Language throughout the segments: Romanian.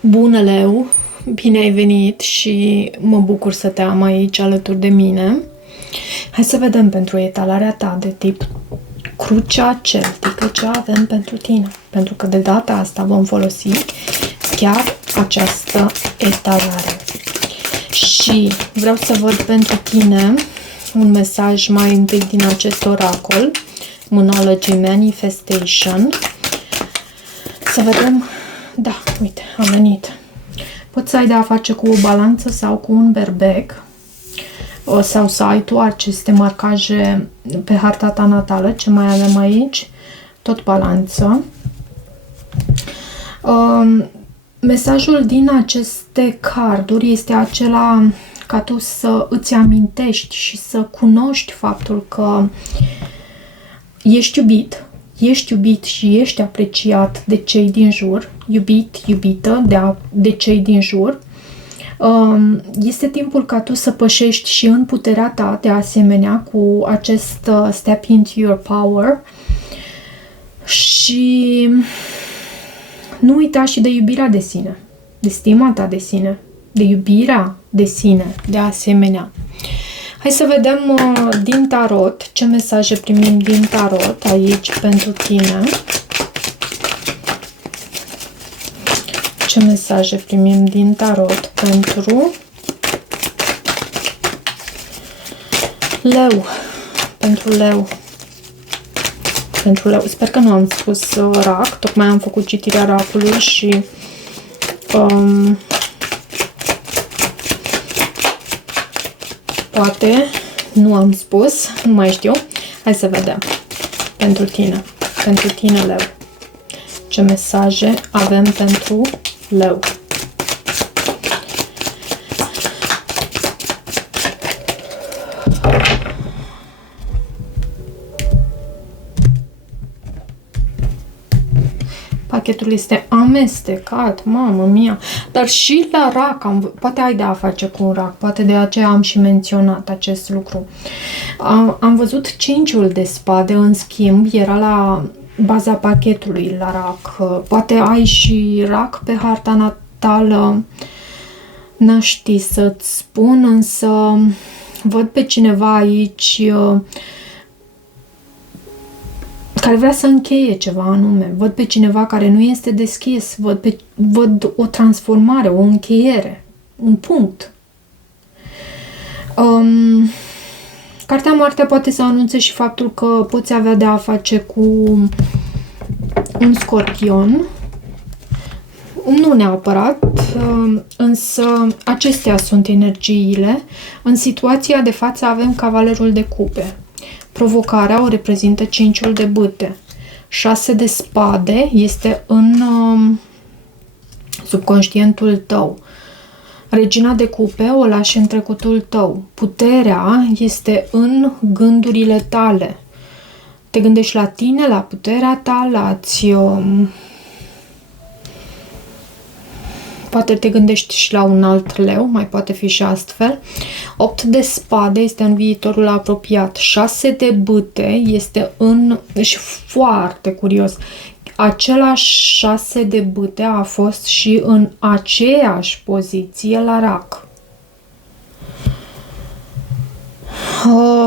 Bună, Leu! Bine ai venit și mă bucur să te am aici alături de mine. Hai să vedem pentru etalarea ta de tip Crucea Celtică ce avem pentru tine. Pentru că de data asta vom folosi chiar această etalare. Și vreau să văd pentru tine un mesaj mai întâi din acest oracol, Moonology Manifestation. Să vedem. Da, uite, a venit. Poți să ai de-a face cu o balanță sau cu un berbec sau să ai tu aceste marcaje pe harta ta natală. Ce mai avem aici? Tot balanță. Mesajul din aceste carduri este acela ca tu să îți amintești și să cunoști faptul că ești iubit. Ești iubit și ești apreciat de cei din jur, iubit, iubită de cei din jur. Este timpul ca tu să pășești și în puterea ta, de asemenea, cu acest step into your power. Și nu uita și de iubirea de sine, de stima ta de sine, de iubirea de sine, de asemenea. Hai să vedem din tarot ce mesaje primim din tarot aici pentru tine. Ce mesaje primim din tarot pentru Leu. Pentru Leu. Pentru Leu. Sper că nu am spus rac. Tocmai am făcut citirea racului și poate nu am spus, nu mai știu. Hai să vedem. Pentru tine. Pentru tine, Leu. Ce mesaje avem pentru Leu. Pachetul este amestecat, mamă mia, dar și la rac, poate ai de a face cu un rac, poate de aceea am și menționat acest lucru. Am văzut 5-ul de spade, în schimb, era la baza pachetului la rac. Poate ai și rac pe harta natală, n-aș ști să-ți spun, însă văd pe cineva aici care vrea să încheie ceva anume. Văd pe cineva care nu este deschis. Văd o transformare, o încheiere, un punct. Cartea Moartea poate să anunțe și faptul că poți avea de a face cu un scorpion. Nu neapărat, însă acestea sunt energiile. În situația de față avem Cavalerul de Cupe. Provocarea o reprezintă 5-ul de bâte. 6 de spade este în subconștientul tău. Regina de cupe o lași în trecutul tău. Puterea este în gândurile tale. Te gândești la tine, la puterea ta, poate te gândești și la un alt leu, mai poate fi și astfel. 8 de spade este în viitorul apropiat. 6 de bâte este și foarte curios. Același 6 de bâte a fost și în aceeași poziție la rac.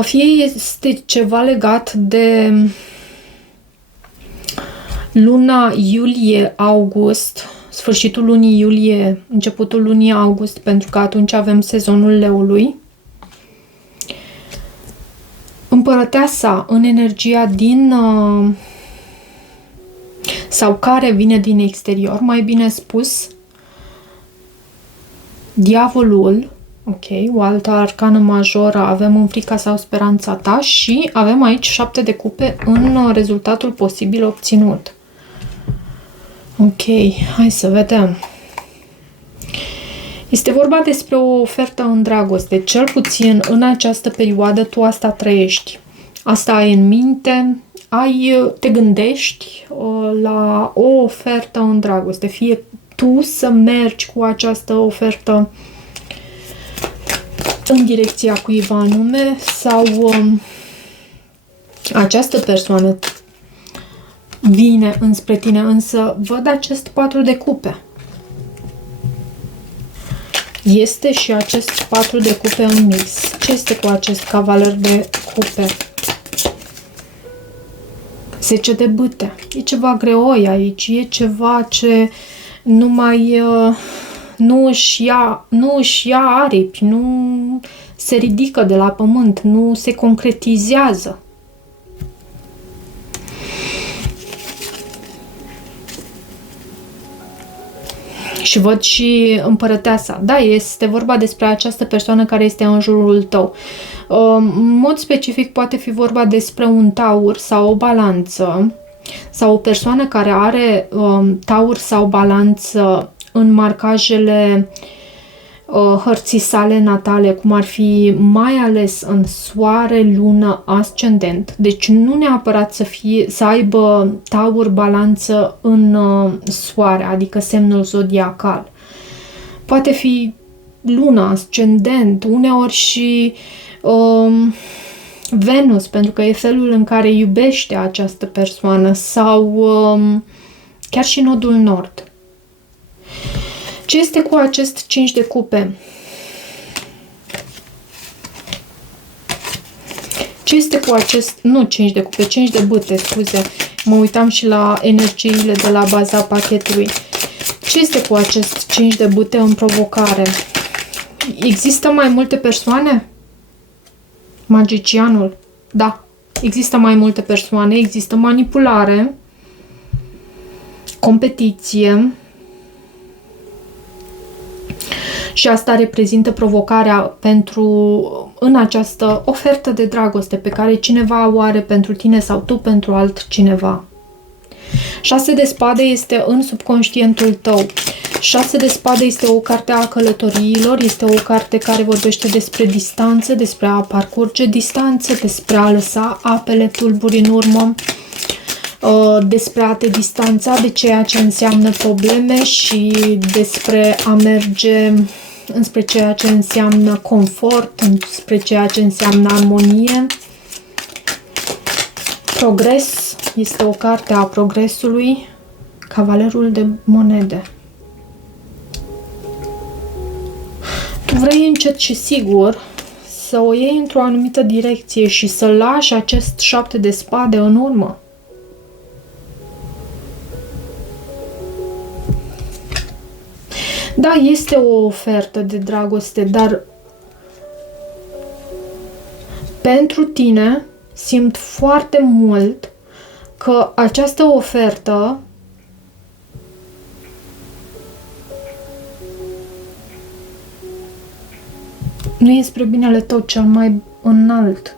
Fie este ceva legat de luna iulie-august, sfârșitul lunii iulie, începutul lunii august, pentru că atunci avem sezonul leului. Împărăteasa în energia din sau care vine din exterior, mai bine spus, diavolul, ok, o altă arcană majoră, avem în frica sau speranța ta și avem aici 7 de cupe în rezultatul posibil obținut. Ok, hai să vedem. Este vorba despre o ofertă în dragoste. Cel puțin în această perioadă tu asta trăiești. Asta ai în minte, te gândești la o ofertă în dragoste. Fie tu să mergi cu această ofertă în direcția cuiva anume sau această persoană vine înspre tine, însă văd acest 4 de cupe. Este și acest 4 de cupe în mix. Ce este cu acest cavaler de cupe? 10 de bâte. E ceva greoi aici. E ceva ce nu mai... nu își ia aripi, nu se ridică de la pământ, nu se concretizează. Și văd și împărăteasa. Da, este vorba despre această persoană care este în jurul tău. În mod specific poate fi vorba despre un taur sau o balanță sau o persoană care are taur sau balanță în marcajele hărții sale natale, cum ar fi mai ales în soare, lună, ascendent. Deci nu neapărat să aibă taur balanță în soare, adică semnul zodiacal. Poate fi luna, ascendent, uneori și Venus, pentru că e felul în care iubește această persoană, sau chiar și nodul nord. Ce este cu acest 5 de cupe? Ce este cu acest... Nu 5 de cupe, 5 de bâte, scuze. Mă uitam și la energiile de la baza pachetului. Ce este cu acest 5 de bâte în provocare? Există mai multe persoane? Magicianul. Da. Există mai multe persoane, există manipulare, competiție. Și asta reprezintă provocarea în această ofertă de dragoste pe care cineva o are pentru tine sau tu pentru altcineva. 6 de spade este în subconștientul tău. 6 de spade este o carte a călătoriilor, este o carte care vorbește despre distanță, despre a parcurge distanță, despre a lăsa apele tulburi în urmă, despre a te distanța de ceea ce înseamnă probleme și despre a merge înspre ceea ce înseamnă confort, înspre ceea ce înseamnă armonie. Progres este o carte a progresului. Cavalerul de monede. Tu vrei încet și sigur să o iei într-o anumită direcție și să lași acest 7 de spade în urmă. Da, este o ofertă de dragoste, dar pentru tine simt foarte mult că această ofertă nu e spre binele tău cel mai înalt.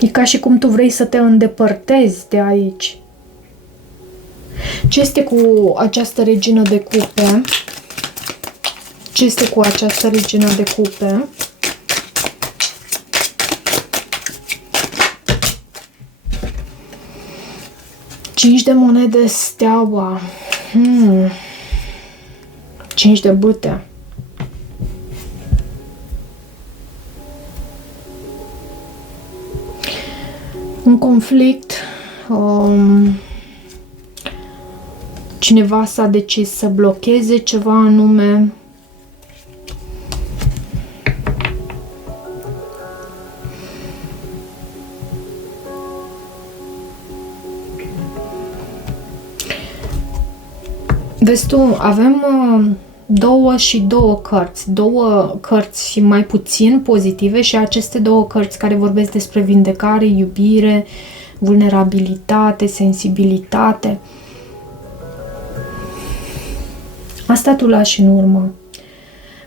E ca și cum tu vrei să te îndepărtezi de aici. Ce este cu această regină de cupe? Ce este cu această regină de cupe? Cinci de monede, steaua. 5 de bâte. Un conflict. Cineva s-a decis să blocheze ceva anume. Vezi tu, avem două cărți. Două cărți mai puțin pozitive și aceste două cărți care vorbesc despre vindecare, iubire, vulnerabilitate, sensibilitate. Asta tu lași în urmă.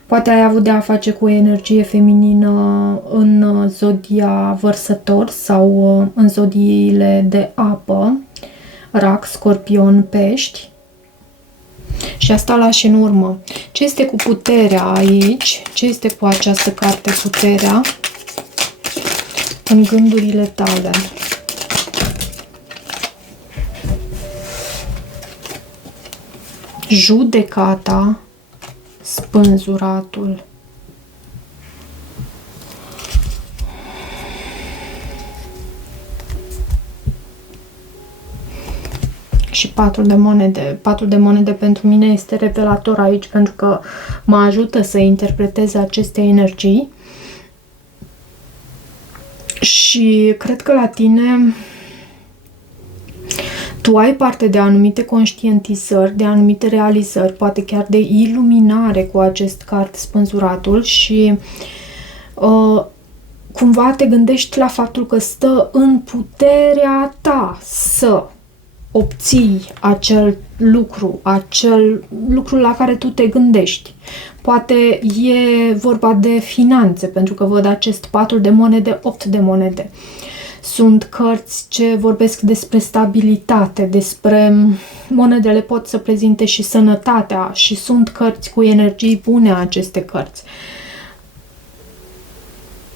Poate ai avut de a face cu o energie feminină în zodia Vărsător sau în zodiile de apă, Rac, Scorpion, Pești. Și asta lași în urmă. Ce este cu puterea aici? Ce este cu această carte, puterea, în gândurile tale? Judecata, spânzuratul. Și 4 de monede. 4 de monede pentru mine este revelator aici, pentru că mă ajută să interpretez aceste energii. Și cred că la tine tu ai parte de anumite conștientizări, de anumite realizări, poate chiar de iluminare cu acest card spânzuratul și cumva te gândești la faptul că stă în puterea ta să obții acel lucru la care tu te gândești. Poate e vorba de finanțe, pentru că văd acest 4 de monede, 8 de monede. Sunt cărți ce vorbesc despre stabilitate, despre monedele pot să prezinte și sănătatea și sunt cărți cu energii bune aceste cărți.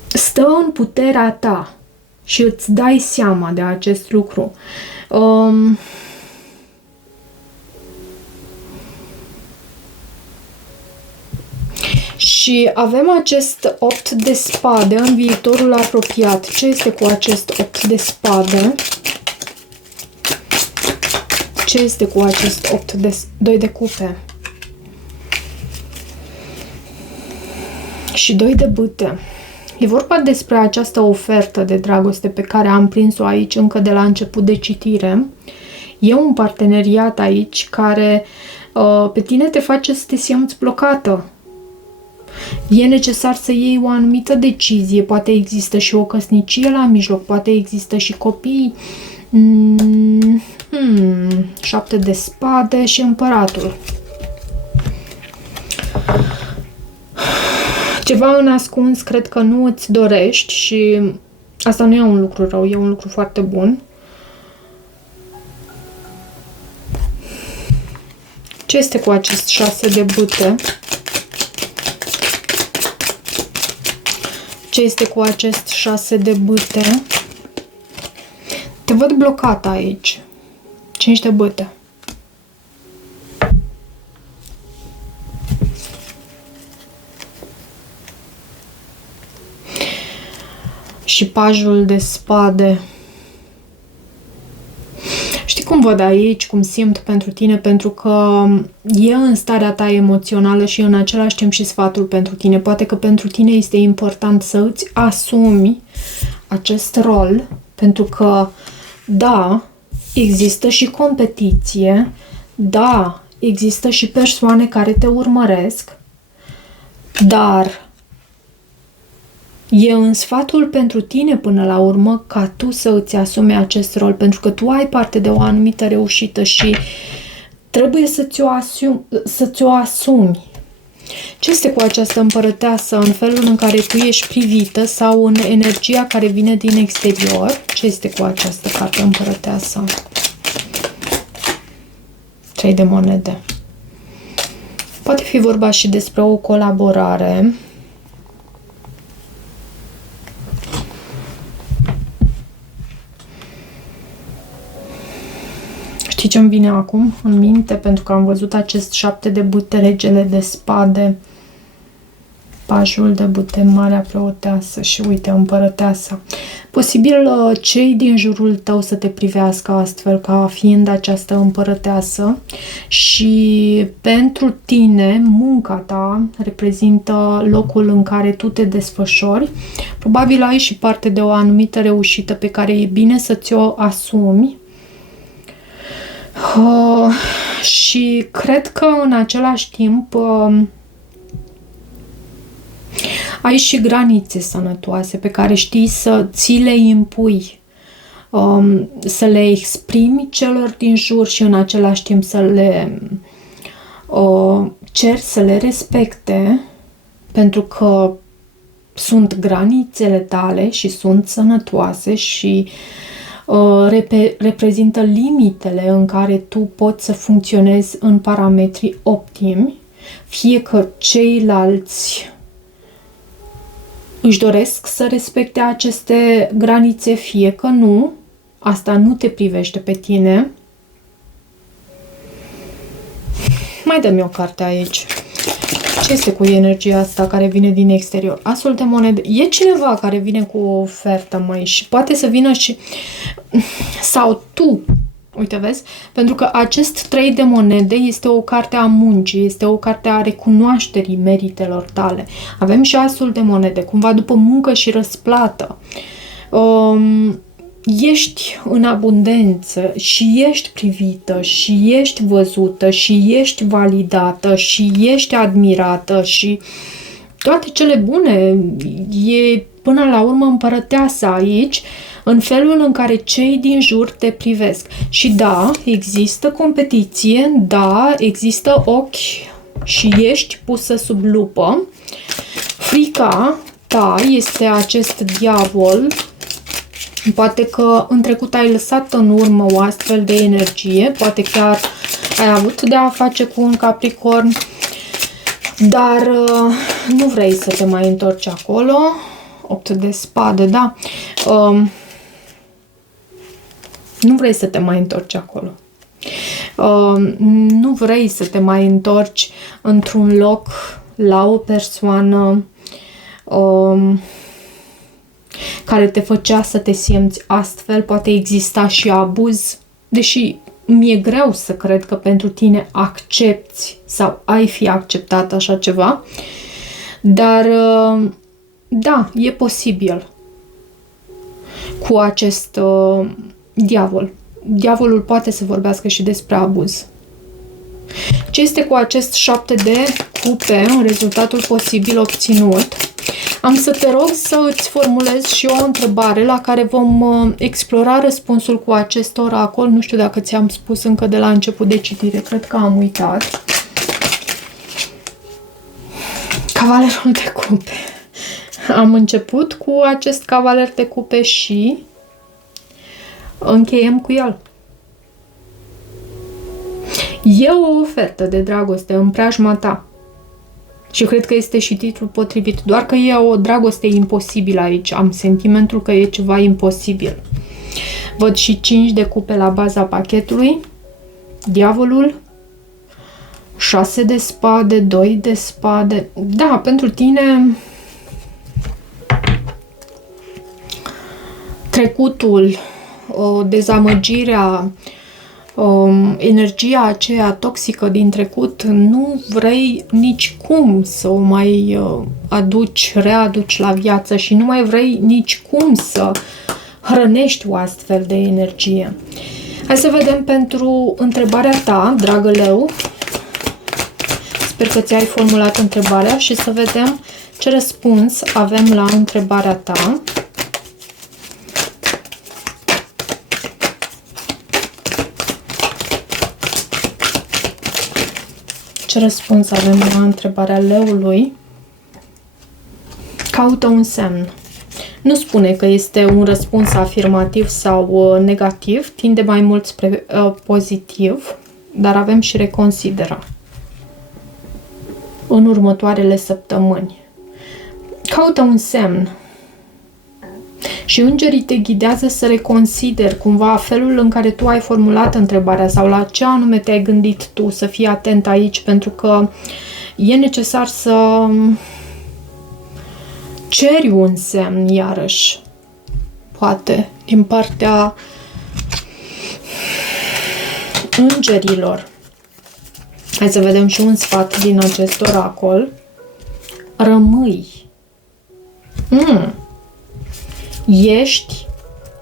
Stă în puterea ta și îți dai seama de acest lucru. Și avem acest 8 de spade în viitorul apropiat. Ce este cu acest 8 de spade? Ce este cu acest 2 de cupe? Și 2 de bâte. E vorba despre această ofertă de dragoste pe care am prins-o aici încă de la început de citire. E un parteneriat aici care pe tine te face să te simți blocată. E necesar să iei o anumită decizie, poate există și o căsnicie la mijloc, poate există și copii. 7 de spade și împăratul. Ceva în ascuns cred că nu îți dorești și asta nu e un lucru rău, e un lucru foarte bun. Ce este cu acest 6 de bâte? Ce este cu acest 6 de bâte? Te văd blocat aici. 5 de bâte. Și pajul de spade. Știi cum văd aici, cum simt pentru tine? Pentru că e în starea ta emoțională și în același timp și sfatul pentru tine. Poate că pentru tine este important să îți asumi acest rol, pentru că, da, există și competiție, da, există și persoane care te urmăresc, dar e în sfatul pentru tine până la urmă ca tu să îți asumi acest rol, pentru că tu ai parte de o anumită reușită și trebuie să-ți o asumi. Ce este cu această împărăteasă în felul în care tu ești privită sau în energia care vine din exterior? Ce este cu această carte împărăteasă? 3 de monede. Poate fi vorba și despre o colaborare. Știi ce îmi vine acum în minte? Pentru că am văzut acest 7 de bâte, regele de spade, pajul de bâte, marea preoteasă și uite, împărăteasa. Posibil cei din jurul tău să te privească astfel, ca fiind această împărăteasă și pentru tine, munca ta reprezintă locul în care tu te desfășori. Probabil ai și parte de o anumită reușită pe care e bine să ți-o asumi. Și cred că în același timp ai și granițe sănătoase pe care știi să ți le impui, să le exprimi celor din jur și în același timp să le ceri să le respecte, pentru că sunt granițele tale și sunt sănătoase și reprezintă limitele în care tu poți să funcționezi în parametri optimi, fie că ceilalți își doresc să respecte aceste granițe, fie că nu, asta nu te privește pe tine. Mai dă-mi o carte aici. Ce este cu energia asta care vine din exterior? Asul de monede. E cineva care vine cu o ofertă, măi, și poate să vină și... Sau tu Uite, vezi? Pentru că acest 3 de monede este o carte a muncii, este o carte a recunoașterii meritelor tale. Avem și asul de monede, cumva după muncă și răsplată. Ești în abundență și ești privită și ești văzută și ești validată și ești admirată și toate cele bune. E până la urmă împărăteasa aici, în felul în care cei din jur te privesc. Și da, există competiție, da, există ochi și ești pusă sub lupă. Frica ta este acest diavol. Poate că în trecut ai lăsat în urmă o astfel de energie, poate chiar ai avut de a face cu un Capricorn, dar nu vrei să te mai întorci acolo. 8 de spade, da. Nu vrei să te mai întorci acolo. Nu vrei să te mai întorci într-un loc, la o persoană care te făcea să te simți astfel. Poate exista și abuz, deși mi-e greu să cred că pentru tine accepti sau ai fi acceptat așa ceva, dar da, e posibil cu acest diavol. Diavolul poate să vorbească și despre abuz. Ce este cu acest 7 de cupe în rezultatul posibil obținut? Am să te rog să îți formulez și o întrebare la care vom explora răspunsul cu acest oracol. Nu știu dacă ți-am spus încă de la început de citire, cred că am uitat. Cavalerul de cupe. Am început cu acest cavaler de cupe și încheiem cu el. E o ofertă de dragoste în preajma ta. Și cred că este și titlul potrivit. Doar că e o dragoste imposibilă aici. Am sentimentul că e ceva imposibil. Văd și 5 de cupe la baza pachetului. Diavolul. 6 de spade, 2 de spade. Da, pentru tine trecutul, dezamăgirea, energia aceea toxică din trecut, nu vrei nici cum să o mai readuci la viață și nu mai vrei nici cum să hrănești o astfel de energie. Hai să vedem pentru întrebarea ta, dragă leu. Sper că ți-ai formulat întrebarea și să vedem ce răspuns avem la întrebarea ta. Ce răspuns avem la întrebarea leului? Caută un semn. Nu spune că este un răspuns afirmativ sau negativ, tinde mai mult spre pozitiv, dar avem și reconsidera în următoarele săptămâni. Caută un semn. Și îngerii te ghidează să reconsideri cumva felul în care tu ai formulat întrebarea sau la ce anume te-ai gândit tu, să fii atent aici, pentru că e necesar să ceri un semn iarăși, poate, din partea îngerilor. Hai să vedem și un sfat din acest oracol. Rămâi. Ești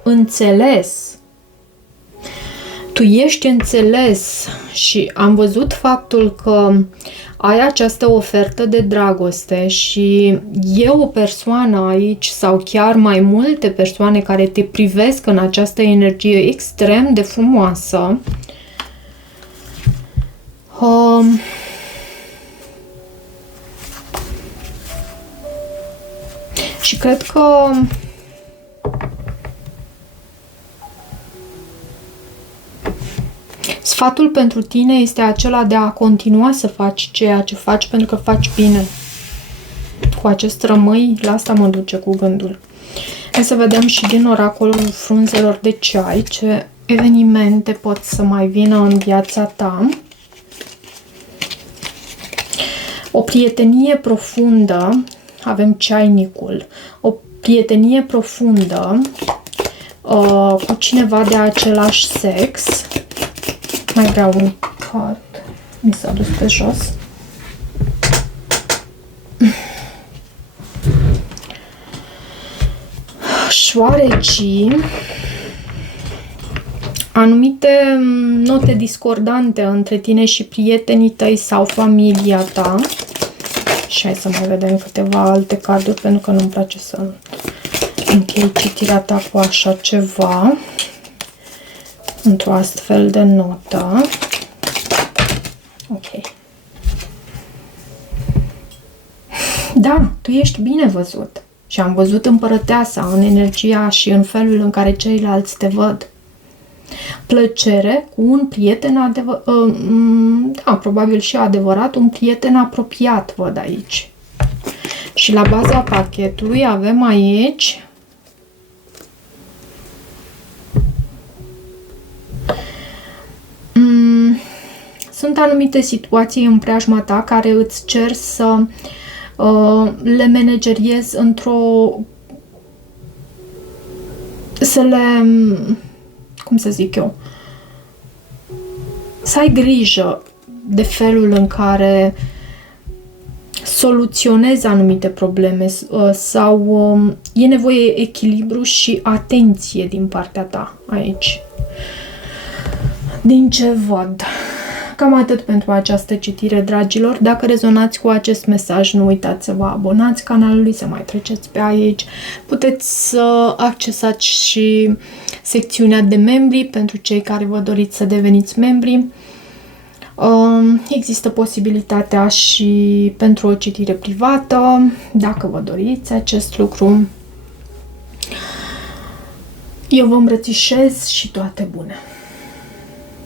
înțeles. Tu ești înțeles și am văzut faptul că ai această ofertă de dragoste și e o persoană aici sau chiar mai multe persoane care te privesc în această energie extrem de frumoasă. Și cred că sfatul pentru tine este acela de a continua să faci ceea ce faci, pentru că faci bine. Cu acest rămâi, la asta mă duce cu gândul. Hai să vedem și din oracolul frunzelor de ceai ce evenimente pot să mai vină în viața ta. O prietenie profundă, avem ceainicul, o prietenie profundă cu cineva de același sex. Mai vreau un card. Mi s-a dus pe jos. Șoarecii, anumite note discordante între tine și prietenii tăi sau familia ta. Și hai să mai vedem câteva alte carduri, pentru că nu-mi place să închei citirea ta cu așa ceva, într-o astfel de notă. Ok. Da, tu ești bine văzut. Și am văzut împărăteasa în energia și în felul în care ceilalți te văd. Plăcere cu un prieten adevărat, da, probabil și adevărat, un prieten apropiat, văd aici. Și la baza pachetului avem aici sunt anumite situații în preajma ta care îți cer să le manageriezi să le, cum să zic eu, să ai grijă de felul în care soluționezi anumite probleme sau e nevoie echilibru și atenție din partea ta aici. Din ce văd. Cam atât pentru această citire, dragilor. Dacă rezonați cu acest mesaj, nu uitați să vă abonați canalului, să mai treceți pe aici. Puteți să accesați și secțiunea de membri pentru cei care vă doriți să deveniți membri. Există posibilitatea și pentru o citire privată, dacă vă doriți acest lucru. Eu vă îmbrățișez și toate bune!